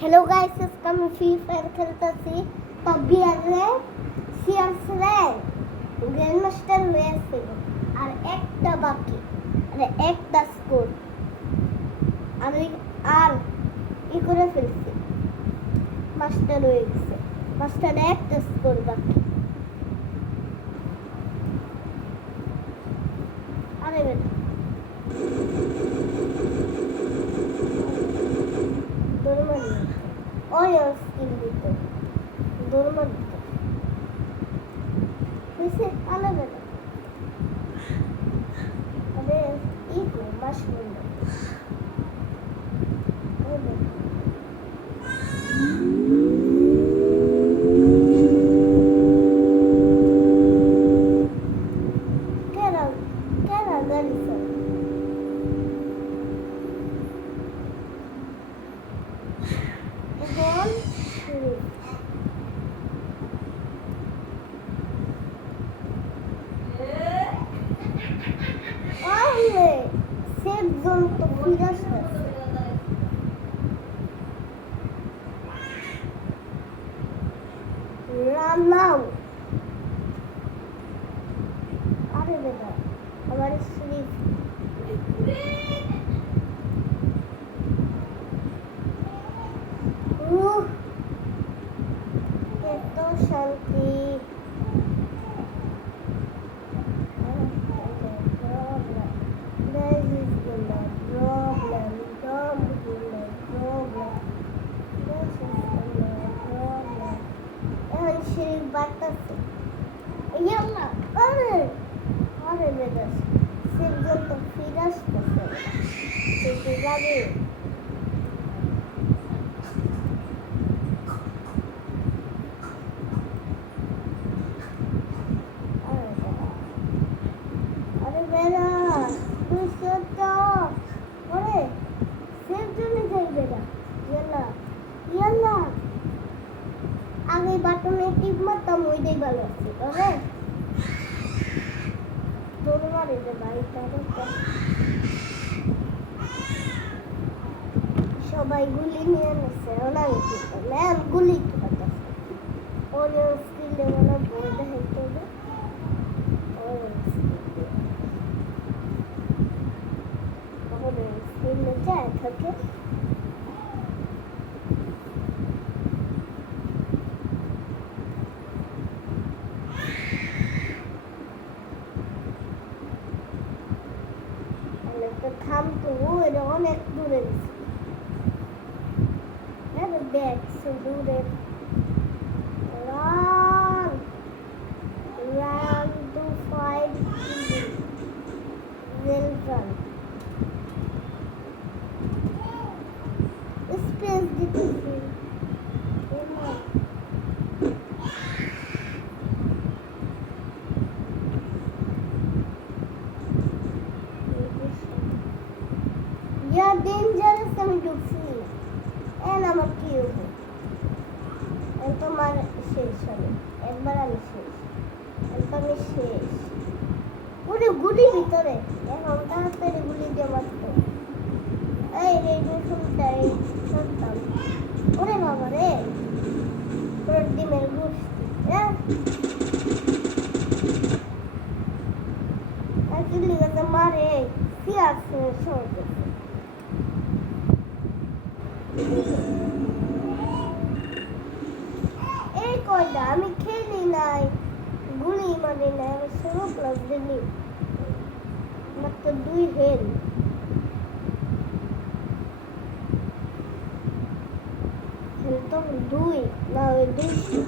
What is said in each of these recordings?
Hello guys, আজকে আমি free fire খেলতেছি। পাবজি আর র্যাঙ্ক সিআরস র্যাঙ্ক গ্র্যান্ড মাস্টার হয়েছে আর একটা বাকি, আর একটা স্কোর আমি আর ই করে ফেলছি, মাস্টার হয়ে গেছে। মাস্টারে একটা স্কোর বাকি। আরে বেটা দৌড়মারি ওই স্কিল দিত, দৌড়মারি দিত হয়েছে। আরে বেটা আরে ই গো মাশরুম সেফ জোন তো ফিরে আসতেছে। রান নাও। আরে বেটা আমার স্লিপ এত শান্তি। বাতাসে ইয়াল্লা আরে আরে বেটা সেজন তো ফিরে আসতেছে, সেটা যাবে। আরে বেটা তুই সেটা ওরে সেজনে যাই বেটা। ইয়াল্লা ইয়াল্লা আগে বাটনে টিপ মারতাম, ওইটাই ভালো আছে। তবে তোর মারে যে বাড়িটা সবাই গুলি নিয়ে নিচ্ছে, ওনার ম্যাম গুলি ওর স্কিলে মানে বই দেখাইতে হবে। ওর স্কিলে যায় থাকে থাম তো, এটা অনেক দূরে দেখ দূরে। Run run two five well run space দিতেছি। ইয়া ডেঞ্জারাস আমি ঢুকছি এন আমার কি হবে তোমার শেষ হবে একবার আমি শেষ, একবার আমি শেষ। ওরে গুলি ভিতরে এখন তাড়াতাড়ি গুলি দিয়ে মারতো। এই রেডিয়েশনটা এই সরতাম। ওরে বাবা রে তোর ডিমের গোষ্ঠী চিল্লি গাছে মারে সিয়ার সরতে। এই কয়টা আমি খেলি নাই, গুলি মারি নাই, আমি 16 প্লাস দিলি মাত্র 2 হেল। হেল তো 2 না ওই 200।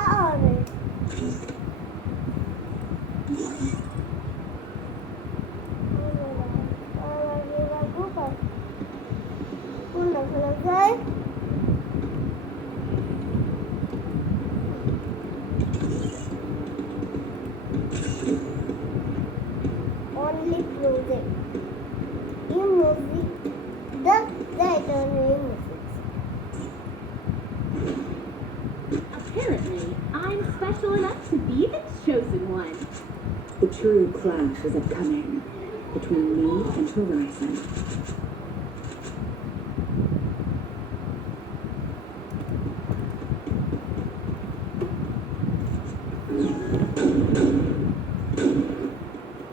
আরে কোনটা খেলা যায়? Only project emoji the right on emoji. Apparently, I'm special enough to be the chosen one. The true clash is upcoming between me and Horizon.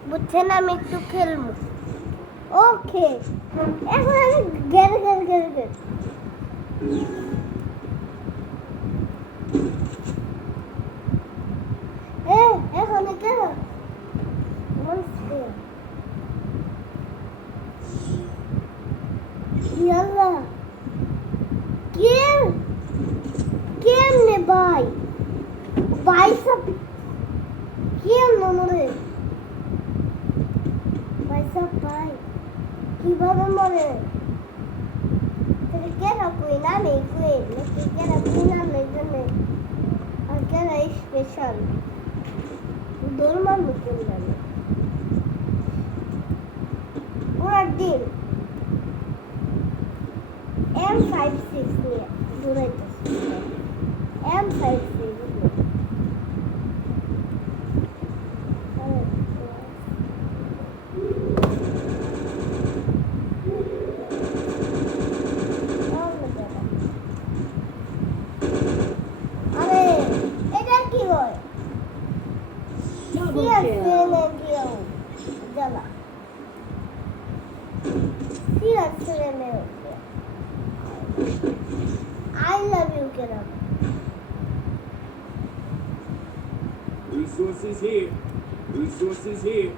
বুঝছেন আমি একটু খেলবো ওকে এখন আমি গের এখন কেন ইয়াল্লা কেমনে ভাই সব কেমনে মরে ভাই কিভাবে মরে কেরা কই না নেই কই নাকি কেরা কই না নেই জন্য আর কেরা স্পেশাল দরমান মুকুল জানে পুরা দিন M56 নিয়ে দৌড়াইতেছে M56 I love you, Kiran. Resources here. Resources here.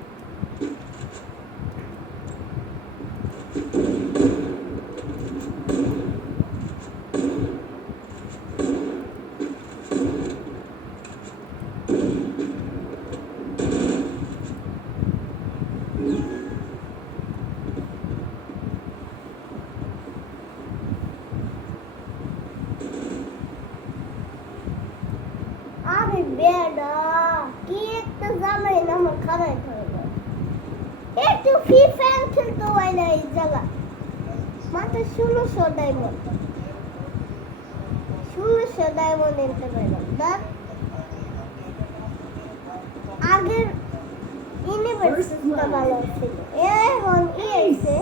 আরে বেডা কি একটা জামাই না আমার খারাপ হয়ে গেল একটু ফ্রি ফায়ার খেলতে হয় না এই জায়গা মাত্র 1600 ডায়মন্ড নিতে পারলাম দেখ আগের ইউনিভার্সিটিটা ভালো ছিল এখন কি হয়েছে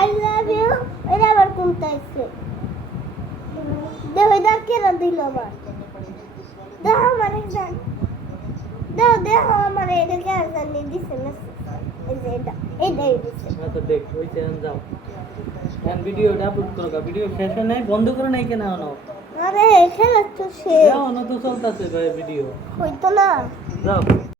I love you. এটা আবার কোনটা আছে দেখো এটা কেন দিল আবার দেখো আমার জান দেখো আমার এটা কেন জানি দিছে না এই যে এটাই দিছে তো দেখ ওই চ্যানেল যাও এখন ভিডিওটা আপলোড করো ভিডিও শেষ হয় নাই বন্ধ করে নাই কেন নাও আরে খেলা তো শেষ যাও না তো চলতেছে ভাই ভিডিও হইতো না যাও